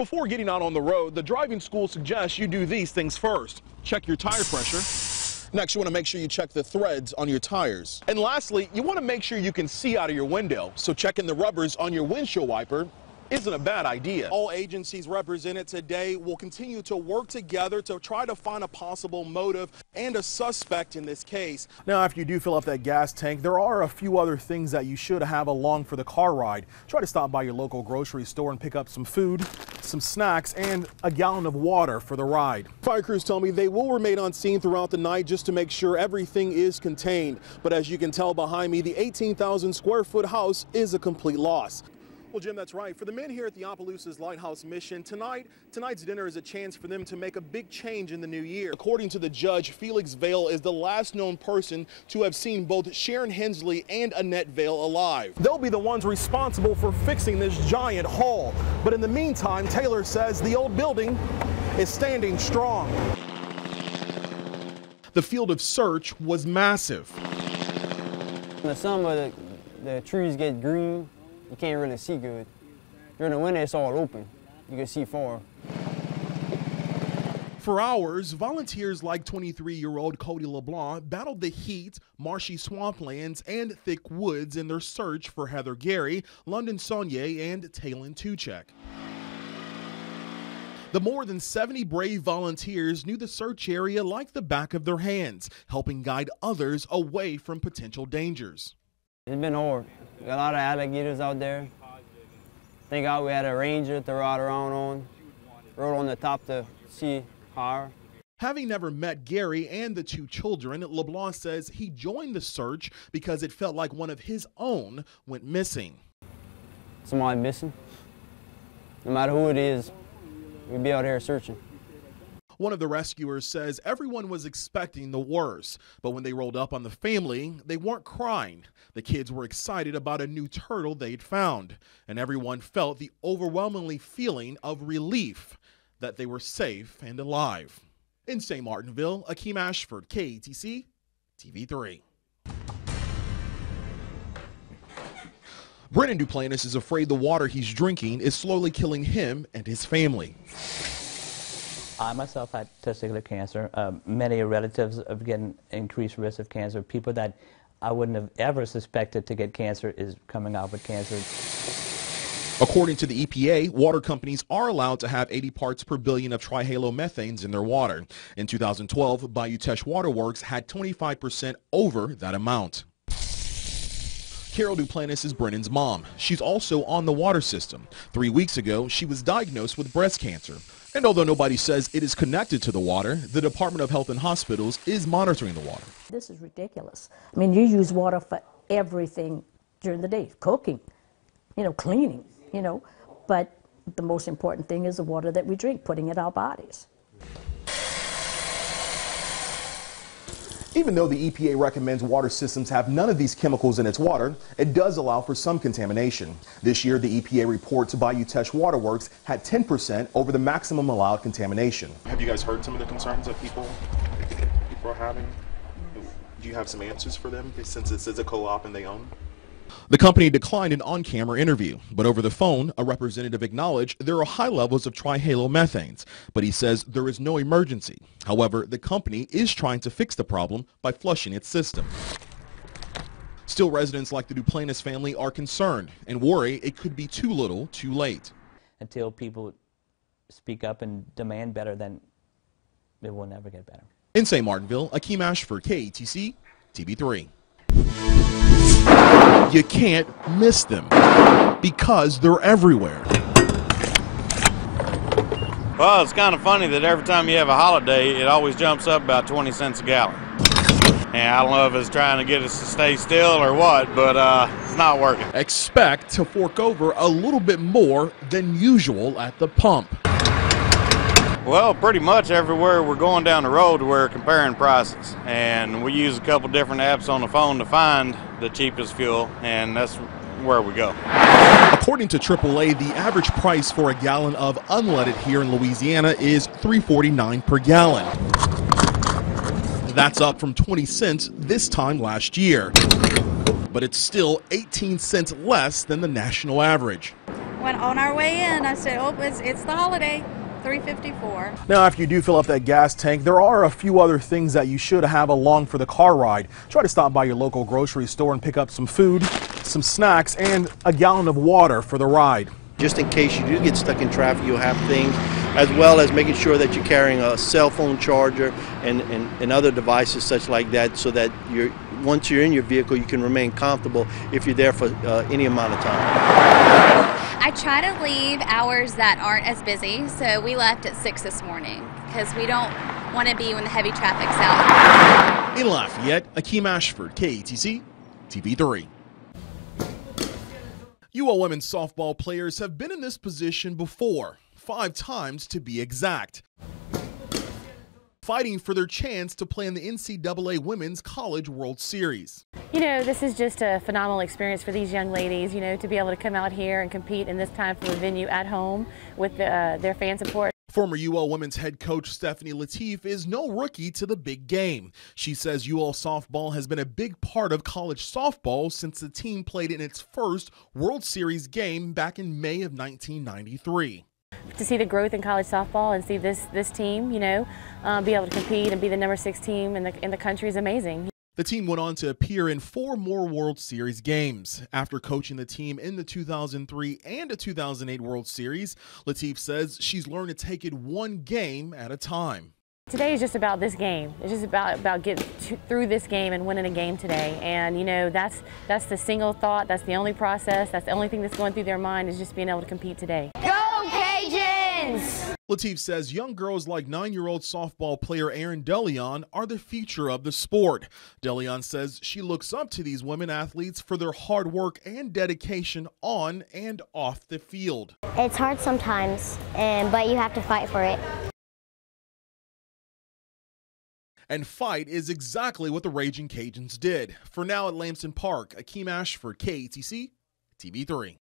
Before getting out on the road, the driving school suggests you do these things first. Check your tire pressure. Next, you want to make sure you check the threads on your tires. And lastly, you want to make sure you can see out of your window. So checking the rubbers on your windshield wiper isn't a bad idea. All agencies represented today will continue to work together to try to find a possible motive and a suspect in this case. Now, after you do fill up that gas tank, there are a few other things that you should have along for the car ride. Try to stop by your local grocery store and pick up some food, some snacks, and a gallon of water for the ride. Fire crews tell me they will remain on scene throughout the night just to make sure everything is contained. But as you can tell behind me, the 18,000 square foot house is a complete loss. Well, Jim, that's right. For the men here at the Opelousas Lighthouse Mission, tonight's dinner is a chance for them to make a big change in the new year. According to the judge, Felix Vale is the last known person to have seen both Sharon Hensley and Annette Vale alive. They'll be the ones responsible for fixing this giant hole. But in the meantime, Taylor says the old building is standing strong. The field of search was massive. In the summer, the trees get green. You can't really see good. During the winter, it's all open. You can see far. For hours, volunteers like 23-year-old Cody LeBlanc battled the heat, marshy swamplands, and thick woods in their search for Heather Gary, London Saunier, and Talon Tuchek. The more than 70 brave volunteers knew the search area like the back of their hands, helping guide others away from potential dangers. It's been hard. Got a lot of alligators out there. Thank God we had a ranger to ride around on. Rode on the top to see higher. Having never met Gary and the two children, LeBlanc says he joined the search because it felt like one of his own went missing. Somebody missing. No matter who it is, we'd be out here searching. One of the rescuers says everyone was expecting the worst, but when they rolled up on the family, they weren't crying. The kids were excited about a new turtle they'd found, and everyone felt the overwhelmingly feeling of relief that they were safe and alive. In St. Martinville, Akeam Ashford, KATC, TV3. Brennan Duplantis is afraid the water he's drinking is slowly killing him and his family. I myself had testicular cancer. Many relatives of getting increased risk of cancer. People that I wouldn't have ever suspected to get cancer is coming out with cancer. According to the EPA, water companies are allowed to have 80 parts per billion of trihalomethanes in their water. In 2012, Bayou Teche Water Works had 25% over that amount. Carol Duplantis is Brennan's mom. She's also on the water system. 3 weeks ago, she was diagnosed with breast cancer. And although nobody says it is connected to the water, the Department of Health and Hospitals is monitoring the water. This is ridiculous. I mean, you use water for everything during the day, cooking, cleaning, but the most important thing is the water that we drink, putting it in our bodies. Even though the EPA recommends water systems have none of these chemicals in its water, it does allow for some contamination. This year, the EPA reports Bayou Teche Water Works had 10% over the maximum allowed contamination. Have you guys heard some of the concerns that people are having? Do you have some answers for them since this is a co-op and they own? The company declined an on-camera interview, but over the phone, a representative acknowledged there are high levels of trihalomethanes, but he says there is no emergency. However, the company is trying to fix the problem by flushing its system. Still, residents like the Duplantis family are concerned and worry it could be too little, too late. Until people speak up and demand better, then it will never get better. In St. Martinville, Akeam Ashford, KATC, TV3. You can't miss them because they're everywhere. Well, it's kind of funny that every time you have a holiday, it always jumps up about 20 cents a gallon. And I don't know if it's trying to get us to stay still or what, but it's not working. Expect to fork over a little bit more than usual at the pump. Well, pretty much everywhere we're going down the road, we're comparing prices. And we use a couple different apps on the phone to find the cheapest fuel, and that's where we go. According to AAA, the average price for a gallon of unleaded here in Louisiana is $3.49 per gallon. That's up from 20 cents this time last year. But it's still 18 cents less than the national average. When on our way in, I said, oh, it's the holiday, $3.54. Now, after you do fill up that gas tank, there are a few other things that you should have along for the car ride. Try to stop by your local grocery store and pick up some food, some snacks, and a gallon of water for the ride. Just in case you do get stuck in traffic, you'll have things, as well as making sure that you're carrying a cell phone charger and other devices such like that, so that once you're in your vehicle, you can remain comfortable if you're there for any amount of time. I try to leave hours that aren't as busy, so we left at 6 this morning because we don't want to be when the heavy traffic's out. In Lafayette, Akeam Ashford, KATC, TV3. UL women's softball players have been in this position before, 5 times to be exact, fighting for their chance to play in the NCAA Women's College World Series. You know, this is just a phenomenal experience for these young ladies, you know, to be able to come out here and compete in this time from a venue at home with their fan support. Former UL women's head coach Stephanie Lateef is no rookie to the big game. She says UL softball has been a big part of college softball since the team played in its first World Series game back in May of 1993. To see the growth in college softball and see this team, you know, be able to compete and be the number 6 team in the country is amazing. The team went on to appear in 4 more World Series games. After coaching the team in the 2003 and the 2008 World Series, Lateef says she's learned to take it one game at a time. Today is just about this game. It's just about getting through this game and winning a game today. And you know, that's the single thought, that's the only process, that's the only thing that's going through their mind, is just being able to compete today. Go Cajuns! Lateef says young girls like 9-year-old softball player Erin DeLeon are the future of the sport. DeLeon says she looks up to these women athletes for their hard work and dedication on and off the field. It's hard sometimes, but you have to fight for it. And fight is exactly what the Raging Cajuns did. For now at Lamson Park, Akeam Ashford, KATC, TV3.